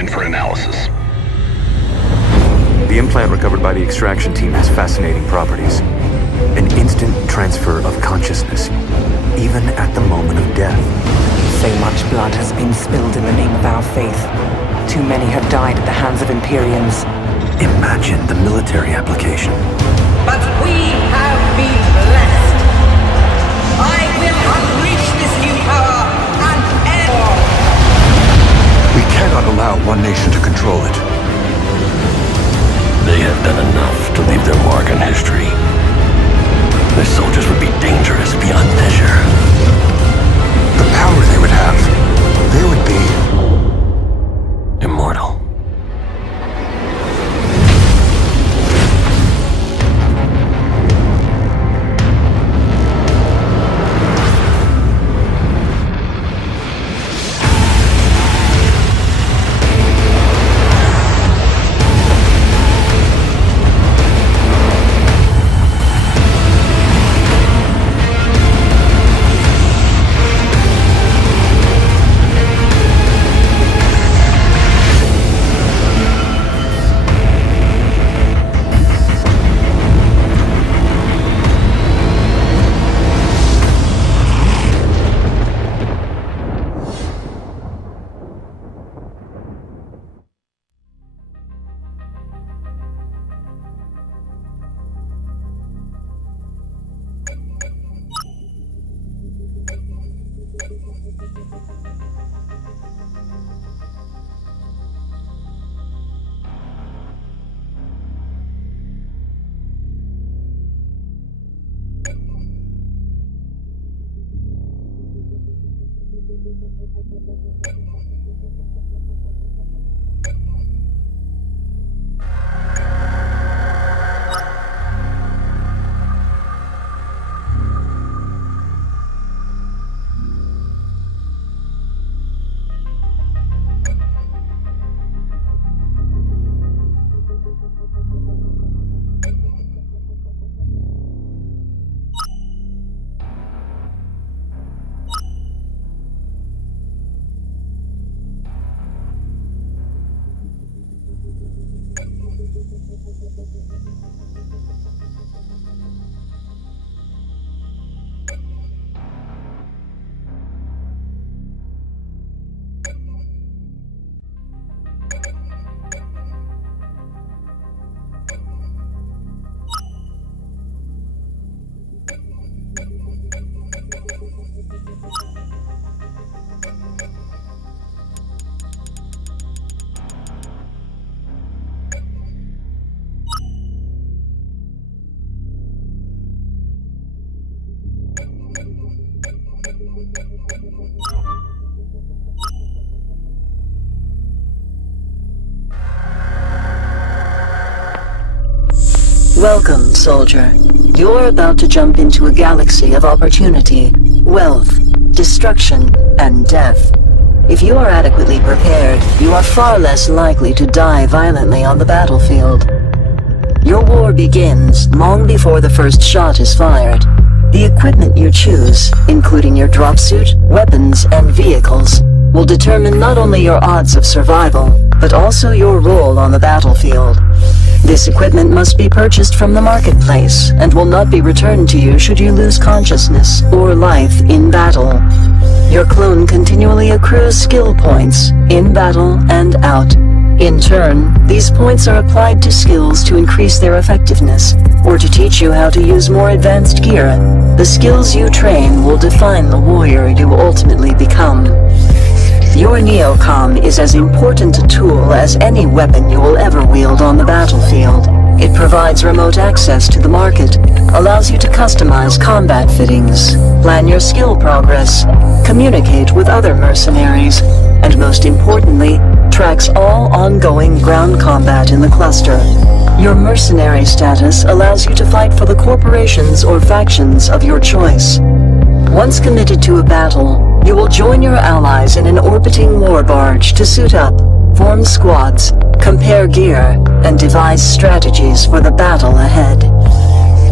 in for analysis. The implant recovered by the extraction team has fascinating properties. An instant transfer of consciousness, even at the moment of death. So much blood has been spilled in the name of our faith. Too many have died at the hands of Imperiums. Imagine the military application. But we have been blessed. I will unleash this new power and end all. We cannot allow one nation to control it. They have done enough to leave their mark on history. Their soldiers would be dangerous beyond measure. The power they would have, they would be immortal. Welcome, soldier. You're about to jump into a galaxy of opportunity, wealth, destruction, and death. If you are adequately prepared, you are far less likely to die violently on the battlefield. Your war begins long before the first shot is fired. The equipment you choose, including your drop suit, weapons, and vehicles, will determine not only your odds of survival, but also your role on the battlefield. This equipment must be purchased from the marketplace and will not be returned to you should you lose consciousness or life in battle. Your clone continually accrues skill points in battle and out. In turn, these points are applied to skills to increase their effectiveness or to teach you how to use more advanced gear. The skills you train will define the warrior you ultimately become. Your Neocom is as important a tool as any weapon you will ever wield on the battlefield. It provides remote access to the market, allows you to customize combat fittings, plan your skill progress, communicate with other mercenaries, and most importantly, tracks all ongoing ground combat in the cluster. Your mercenary status allows you to fight for the corporations or factions of your choice. Once committed to a battle, you will join your allies in an orbiting war barge to suit up, form squads, compare gear, and devise strategies for the battle ahead.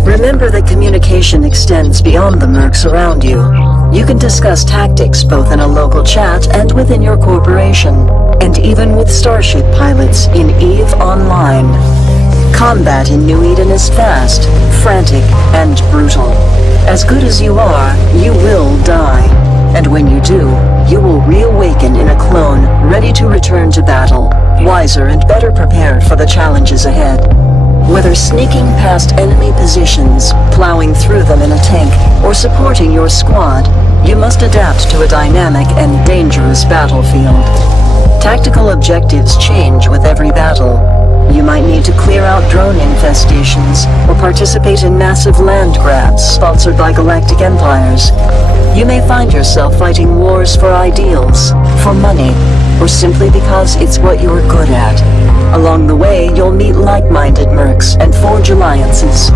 Remember that communication extends beyond the mercs around you. You can discuss tactics both in a local chat and within your corporation, and even with starship pilots in EVE Online. Combat in New Eden is fast, frantic, and brutal. As good as you are, you will die. And when you do, you will reawaken in a clone, ready to return to battle, wiser and better prepared for the challenges ahead. Whether sneaking past enemy positions, plowing through them in a tank, or supporting your squad, you must adapt to a dynamic and dangerous battlefield. Tactical objectives change with every battle. You might need to clear out drone infestations, or participate in massive land grabs sponsored by galactic empires. You may find yourself fighting wars for ideals, for money, or simply because it's what you're good at. Along the way, you'll meet like-minded mercs and forge alliances.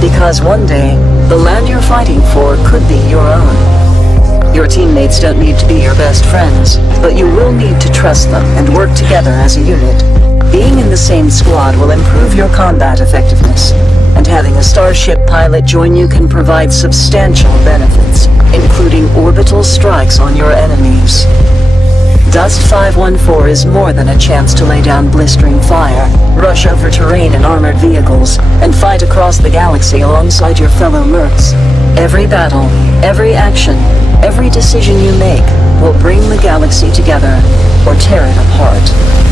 Because one day, the land you're fighting for could be your own. Your teammates don't need to be your best friends, but you will need to trust them and work together as a unit. Being in the same squad will improve your combat effectiveness, and having a starship pilot join you can provide substantial benefits, including orbital strikes on your enemies. Dust 514 is more than a chance to lay down blistering fire, rush over terrain in armored vehicles, and fight across the galaxy alongside your fellow mercs. Every battle, every action, every decision you make will bring the galaxy together or tear it apart.